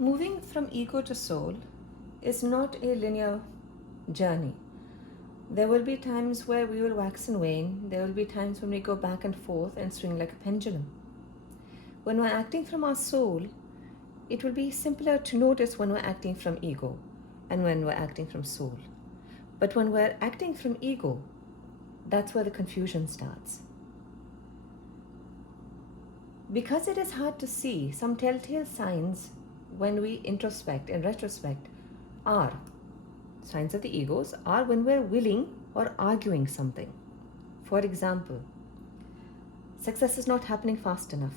Moving from ego to soul is not a linear journey. There will be times where we will wax and wane. There will be times when we go back and forth and swing like a pendulum. When we're acting from our soul, it will be simpler to notice when we're acting from ego and when we're acting from soul. But when we're acting from ego, that's where the confusion starts. Because it is hard to see, some telltale signs when we introspect and retrospect are signs of the egos are when we're willing or arguing something. For example, success is not happening fast enough.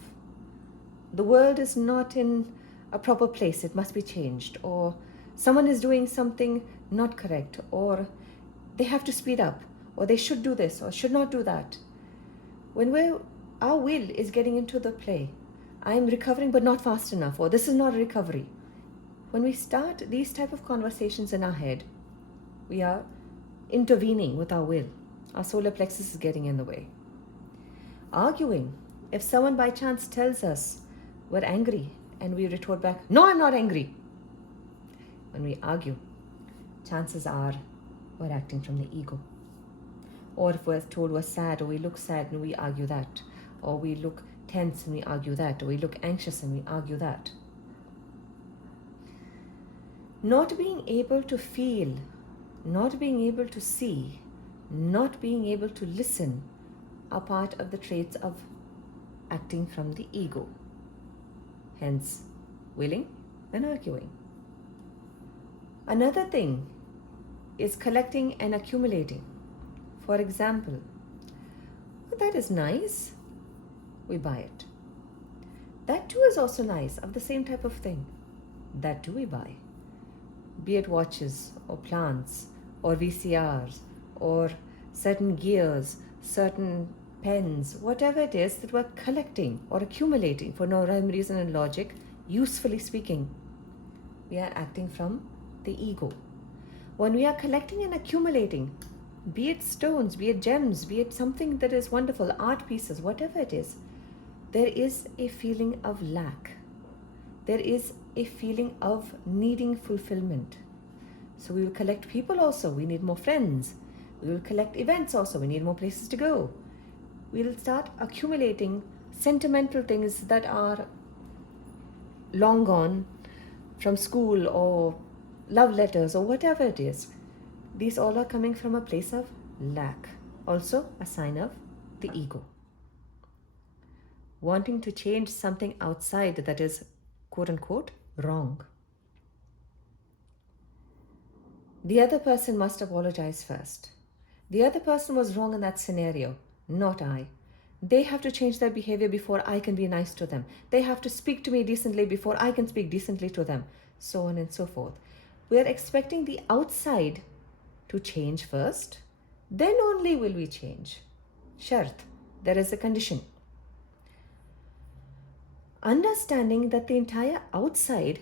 The world is not in a proper place, it must be changed. Or someone is doing something not correct, or they have to speed up, or they should do this or should not do that. When our will is getting into the play, I am recovering but not fast enough, or this is not a recovery. When we start these type of conversations in our head, we are intervening with our will. Our solar plexus is getting in the way. Arguing. If someone by chance tells us we're angry and we retort back, no, I'm not angry. When we argue, chances are we're acting from the ego. Or if we're told we're sad or we look sad and we argue that. Or we look tense and we argue that. Or we look anxious and we argue that. Not being able to feel, not being able to see, not being able to listen are part of the traits of acting from the ego. Hence, willing and arguing. Another thing is collecting and accumulating. For example, oh, that is nice. We buy it. That too is also nice, of the same type of thing. That too we buy. Be it watches or plants or VCRs or certain gears, certain pens, whatever it is that we're collecting or accumulating for no rhyme, reason and logic, usefully speaking, we are acting from the ego. When we are collecting and accumulating, be it stones, be it gems, be it something that is wonderful, art pieces, whatever it is, there is a feeling of lack. There is a feeling of needing fulfillment. So we will collect people also. We need more friends. We will collect events also. We need more places to go. We will start accumulating sentimental things that are long gone from school or love letters or whatever it is. These all are coming from a place of lack. Also a sign of the ego. Wanting to change something outside that is quote unquote wrong. The other person must apologize first. The other person was wrong in that scenario, not I. They have to change their behavior before I can be nice to them. They have to speak to me decently before I can speak decently to them, so on and so forth. We are expecting the outside to change first, then only will we change. Shart, there is a condition. Understanding that the entire outside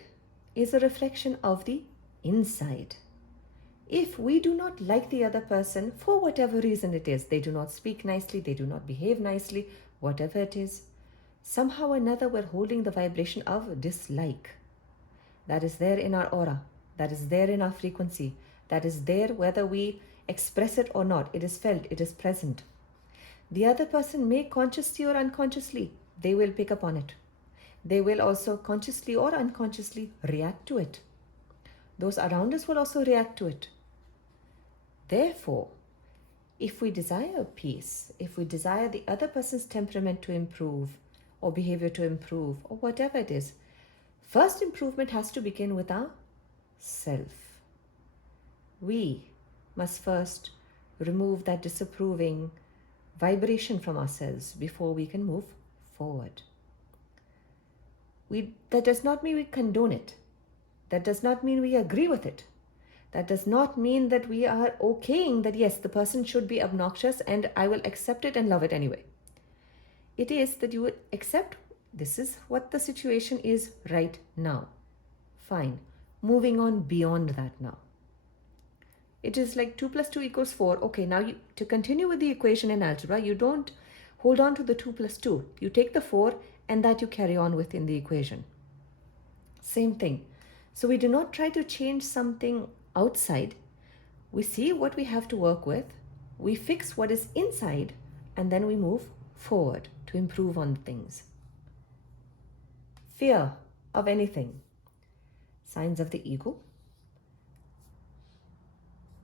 is a reflection of the inside. If we do not like the other person, for whatever reason it is, they do not speak nicely, they do not behave nicely, whatever it is, somehow or another we're holding the vibration of dislike. That is there in our aura, that is there in our frequency, that is there whether we express it or not. It is felt, it is present. The other person may consciously or unconsciously, they will pick up on it. They will also consciously or unconsciously react to it. Those around us will also react to it. Therefore, if we desire peace, if we desire the other person's temperament to improve or behavior to improve or whatever it is, first improvement has to begin with our self. We must first remove that disapproving vibration from ourselves before we can move forward. That does not mean we condone it. That does not mean we agree with it. That does not mean that we are okaying that yes, the person should be obnoxious and I will accept it and love it anyway. It is that you would accept this is what the situation is right now. Fine. Moving on beyond that now. It is like 2 + 2 = 4. Okay, now to continue with the equation in algebra, you don't hold on to the 2 + 2. You take the 4 and that you carry on with in the equation. Same thing. So we do not try to change something outside. We see what we have to work with, we fix what is inside, and then we move forward to improve on things. Fear of anything. Signs of the ego.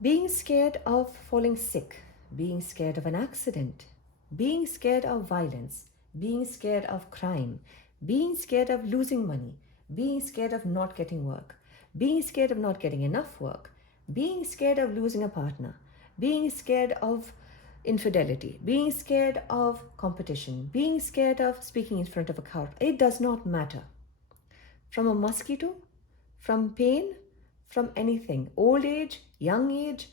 Being scared of falling sick, being scared of an accident, being scared of violence, being scared of crime, being scared of losing money, being scared of not getting work, being scared of not getting enough work, being scared of losing a partner, being scared of infidelity, being scared of competition, being scared of speaking in front of a crowd. It does not matter. From a mosquito, from pain, from anything, old age, young age,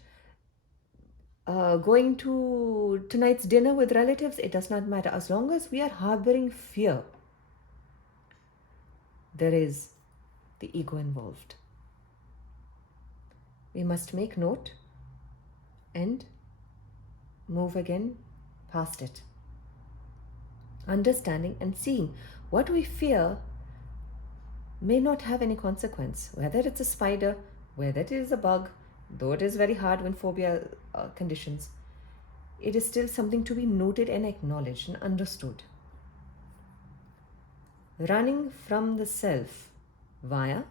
going to tonight's dinner with relatives, it does not matter. As long as we are harboring fear, there is the ego involved. We must make note and move again past it. Understanding and seeing what we fear may not have any consequence, whether it's a spider, whether it is a bug, though it is very hard when phobia conditions, it is still something to be noted and acknowledged and understood. Running from the self via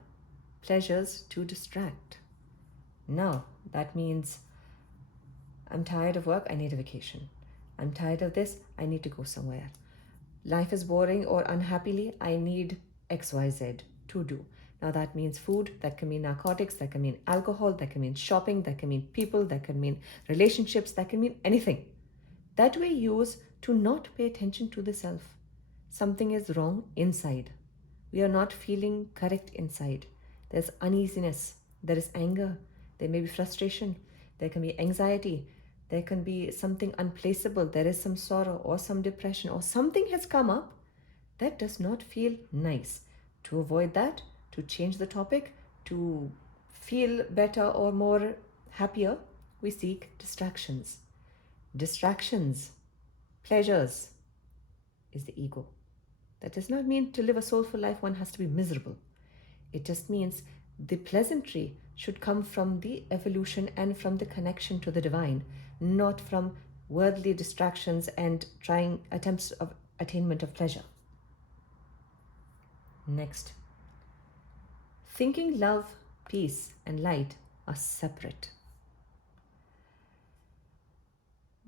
pleasures to distract. Now, that means I'm tired of work, I need a vacation. I'm tired of this, I need to go somewhere. Life is boring or unhappily, I need XYZ to do. Now that means food, that can mean narcotics, that can mean alcohol, that can mean shopping, that can mean people, that can mean relationships, that can mean anything. That we use to not pay attention to the self. Something is wrong inside. We are not feeling correct inside. There's uneasiness, there is anger, there may be frustration, there can be anxiety, there can be something unplaceable, there is some sorrow or some depression or something has come up that does not feel nice. To avoid that, to change the topic, to feel better or more happier, we seek distractions. Distractions, pleasures, is the ego. That does not mean to live a soulful life one has to be miserable. It just means the pleasantry should come from the evolution and from the connection to the divine, not from worldly distractions and trying attempts of attainment of pleasure. Next, thinking love, peace, and light are separate.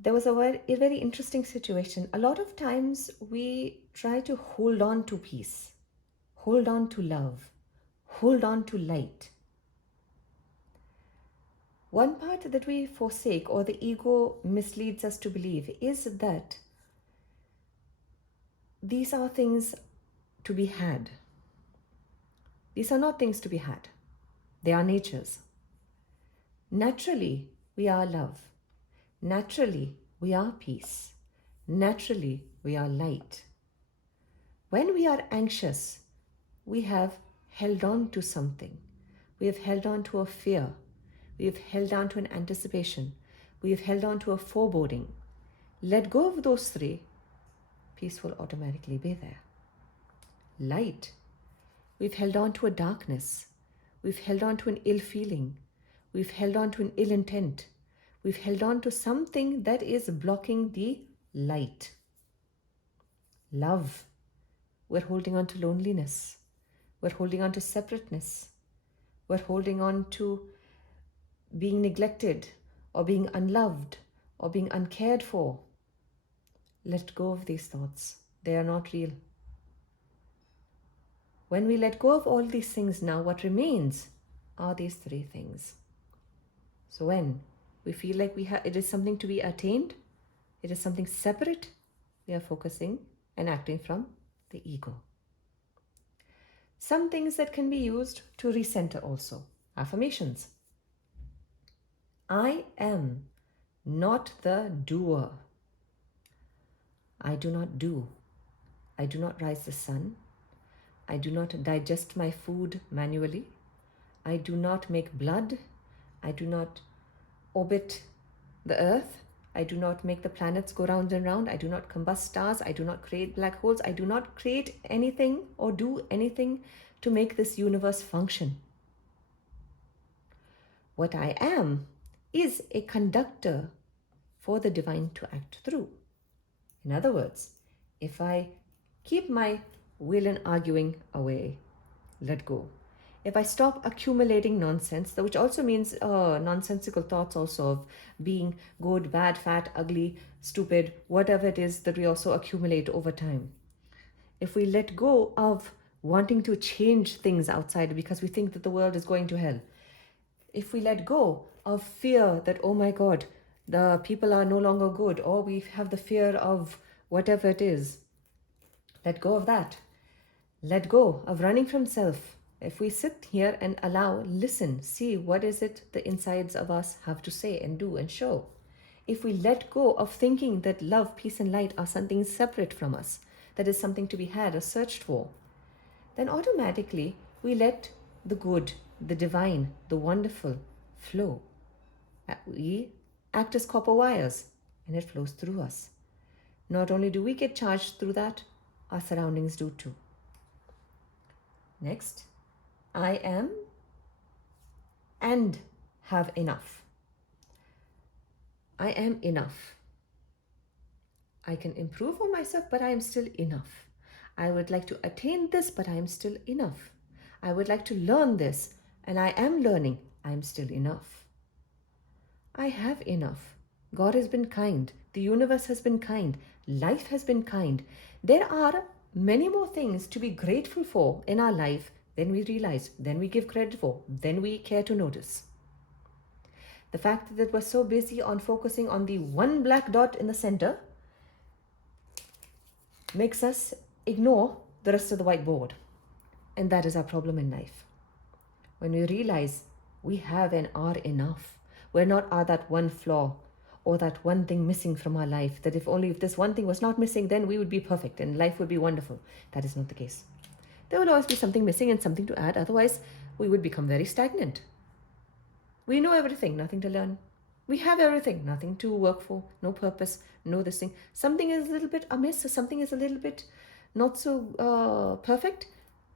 There was a very interesting situation. A lot of times we try to hold on to peace, hold on to love, hold on to light. One part that we forsake or the ego misleads us to believe is that these are things to be had. These are not things to be had. They are natures. Naturally, we are love. Naturally, we are peace. Naturally, we are light. When we are anxious, we have held on to something. We have held on to a fear. We have held on to an anticipation. We have held on to a foreboding. Let go of those three, peace will automatically be there. Light. We've held on to a darkness. We've held on to an ill feeling. We've held on to an ill intent. We've held on to something that is blocking the light. Love. We're holding on to loneliness. We're holding on to separateness. We're holding on to being neglected or being unloved or being uncared for. Let go of these thoughts. They are not real. When we let go of all these things now, what remains are these three things. So when we feel like it is something to be attained, it is something separate, we are focusing and acting from the ego. Some things that can be used to recenter also. Affirmations. I am not the doer. I do not do. I do not rise the sun. I do not digest my food manually. I do not make blood. I do not orbit the earth. I do not make the planets go round and round. I do not combust stars. I do not create black holes. I do not create anything or do anything to make this universe function. What I am is a conductor for the divine to act through. In other words, if I keep my will and arguing away, let go. If I stop accumulating nonsense, which also means nonsensical thoughts also of being good, bad, fat, ugly, stupid, whatever it is that we also accumulate over time. If we let go of wanting to change things outside because we think that the world is going to hell, if we let go of fear that, oh my God, the people are no longer good, or we have the fear of whatever it is, let go of that. Let go of running from self. If we sit here and listen, see what is it the insides of us have to say and do and show. If we let go of thinking that love, peace and light are something separate from us, that is something to be had or searched for, then automatically we let the good, the divine, the wonderful flow. We act as copper wires and it flows through us. Not only do we get charged through that, our surroundings do too. Next, I am and have enough. I am enough. I can improve on myself, but I am still enough. I would like to attain this, but I am still enough. I would like to learn this, and I am learning. I am still enough. I have enough. God has been kind. The universe has been kind. Life has been kind. There are many more things to be grateful for in our life than we realize, than we give credit for, than we care to notice. The fact that we're so busy on focusing on the one black dot in the center makes us ignore the rest of the whiteboard. And that is our problem in life. When we realize we have and are enough, we're not that one flaw or that one thing missing from our life, that if this one thing was not missing, then we would be perfect and life would be wonderful. That is not the case. There will always be something missing and something to add. Otherwise, we would become very stagnant. We know everything, nothing to learn. We have everything, nothing to work for, no purpose, no this thing. Something is a little bit amiss, or something is a little bit not so perfect,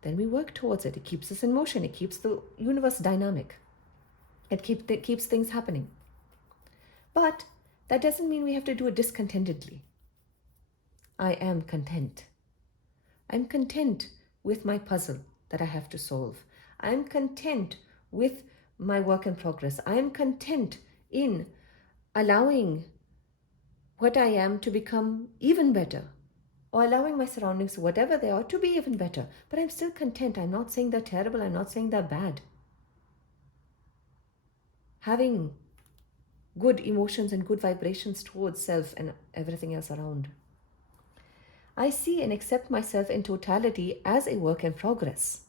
then we work towards it. It keeps us in motion. It keeps the universe dynamic. It keeps things happening. But that doesn't mean we have to do it discontentedly. I am content. I'm content with my puzzle that I have to solve. I'm content with my work in progress. I'm content in allowing what I am to become even better, or allowing my surroundings, whatever they are, to be even better. But I'm still content. I'm not saying they're terrible. I'm not saying they're bad. Having good emotions and good vibrations towards self and everything else around. I see and accept myself in totality as a work in progress.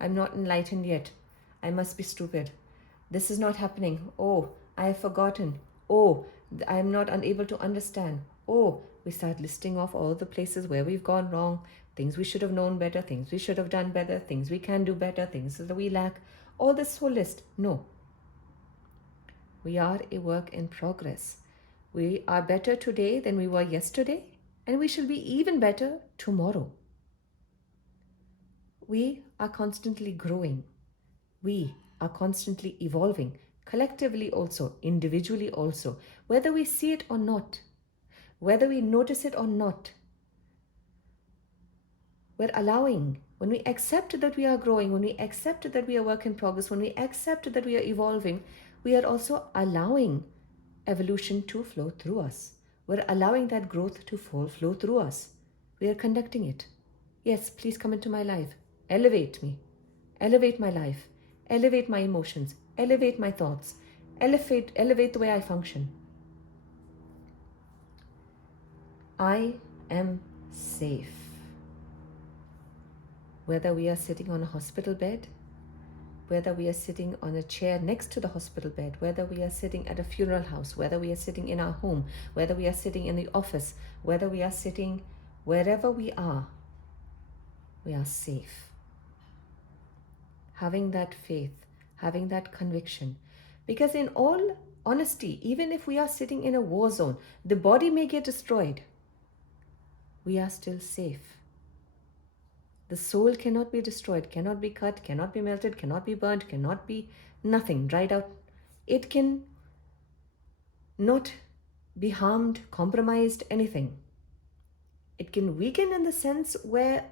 I'm not enlightened yet. I must be stupid. This is not happening. Oh, I have forgotten. Oh, I am not unable to understand. Oh, we start listing off all the places where we've gone wrong, things we should have known better, things we should have done better, things we can do better, things that we lack. All this whole list. No. We are a work in progress. We are better today than we were yesterday, and we shall be even better tomorrow. We are constantly growing. We are constantly evolving, collectively also, individually also, whether we see it or not, whether we notice it or not. We're allowing, when we accept that we are growing, when we accept that we are work in progress, when we accept that we are evolving, we are also allowing evolution to flow through us. We're allowing that growth to flow through us. We are conducting it. Yes, please come into my life. Elevate me. Elevate my life. Elevate my emotions. Elevate my thoughts. Elevate the way I function. I am safe. Whether we are sitting on a hospital bed, whether we are sitting on a chair next to the hospital bed, whether we are sitting at a funeral house, whether we are sitting in our home, whether we are sitting in the office, whether we are sitting wherever we are safe. Having that faith, having that conviction. Because in all honesty, even if we are sitting in a war zone, the body may get destroyed. We are still safe. The soul cannot be destroyed, cannot be cut, cannot be melted, cannot be burnt, cannot be nothing, dried out. It can not be harmed, compromised, anything. It can weaken in the sense where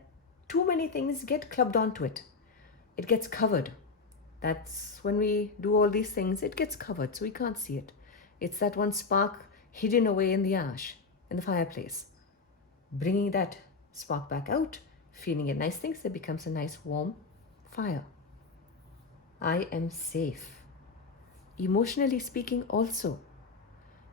too many things get clubbed onto it. It gets covered. That's when we do all these things, it gets covered, so we can't see it. It's that one spark hidden away in the ash, in the fireplace. Bringing that spark back out, feeling it nice things, it becomes a nice warm fire. I am safe. Emotionally speaking also.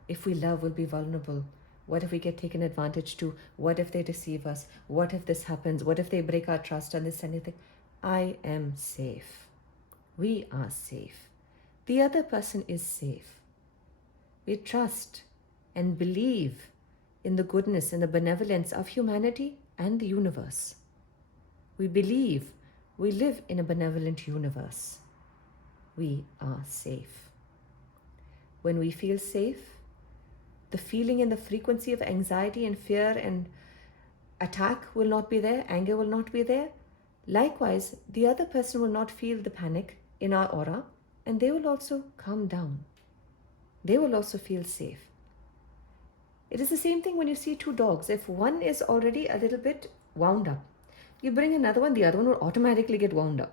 If we love, we'll be vulnerable. What if we get taken advantage to? What if they deceive us? What if this happens? What if they break our trust on this anything? I am safe. We are safe. The other person is safe. We trust and believe in the goodness and the benevolence of humanity and the universe. We believe we live in a benevolent universe. We are safe. When we feel safe, the feeling and the frequency of anxiety and fear and attack will not be there, anger will not be there. Likewise, the other person will not feel the panic in our aura, and they will also calm down. They will also feel safe. It is the same thing when you see two dogs. If one is already a little bit wound up, you bring another one, the other one will automatically get wound up.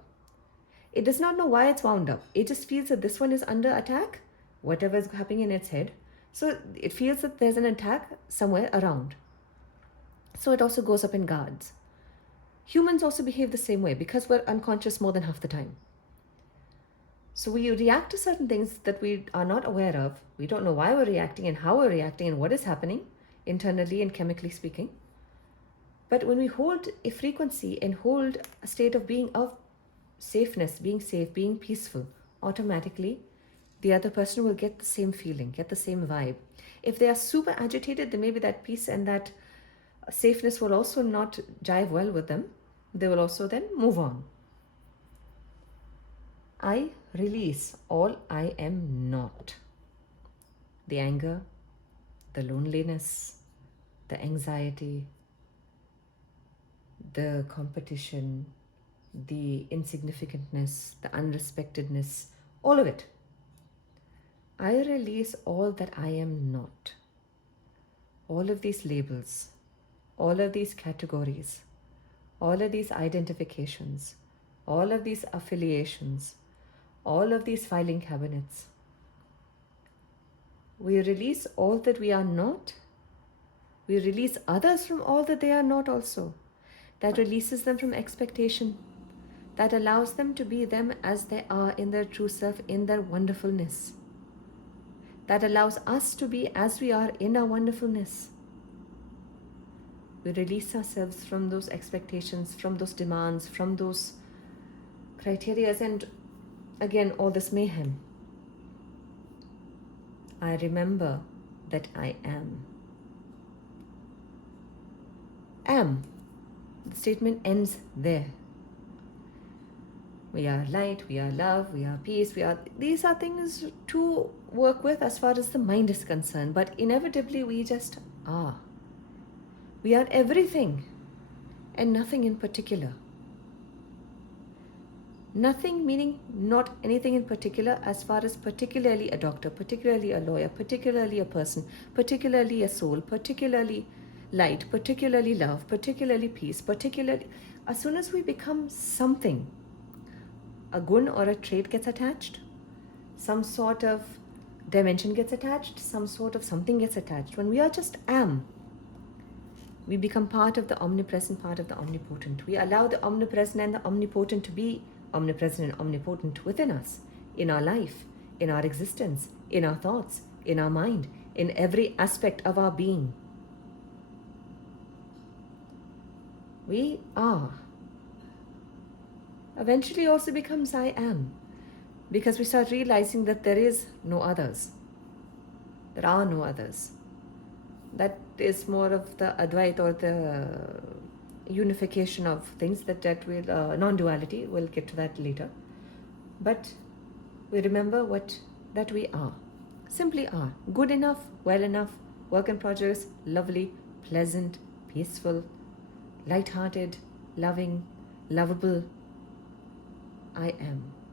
It does not know why it's wound up. It just feels that this one is under attack, whatever is happening in its head. So it feels that there's an attack somewhere around. So it also goes up in guards. Humans also behave the same way because we're unconscious more than half the time. So we react to certain things that we are not aware of. We don't know why we're reacting and how we're reacting and what is happening internally and chemically speaking. But when we hold a frequency and hold a state of being of safeness, being safe, being peaceful, automatically the other person will get the same feeling, get the same vibe. If they are super agitated, then maybe that peace and that safeness will also not jive well with them. They will also then move on. I release all I am not. The anger, the loneliness, the anxiety, the competition, the insignificantness, the unrespectedness, all of it. I release all that I am not. All of these labels, all of these categories, all of these identifications, all of these affiliations, all of these filing cabinets. We release all that we are not. We release others from all that they are not also. That releases them from expectation. That allows them to be them as they are in their true self, in their wonderfulness. That allows us to be as we are in our wonderfulness. We release ourselves from those expectations, from those demands, from those criterias, and again, all this mayhem. I remember that I am. Am. The statement ends there. We are light, we are love, we are peace, these are things to work with as far as the mind is concerned, but inevitably we just are. We are everything and nothing in particular. Nothing meaning not anything in particular as far as particularly a doctor, particularly a lawyer, particularly a person, particularly a soul, particularly light, particularly love, particularly peace, particularly... As soon as we become something, a gun or a trait gets attached, some sort of dimension gets attached, some sort of something gets attached. When we are just am, we become part of the omnipresent, part of the omnipotent. We allow the omnipresent and the omnipotent to be omnipresent and omnipotent within us, in our life, in our existence, in our thoughts, in our mind, in every aspect of our being. We are. Eventually also becomes I am, because we start realizing that there is no others. There are no others. That is more of the Advaita or the unification of things that will, non-duality, we'll get to that later. But we remember that we are. Simply are. Good enough, well enough, work in progress, lovely, pleasant, peaceful, light-hearted, loving, lovable I am.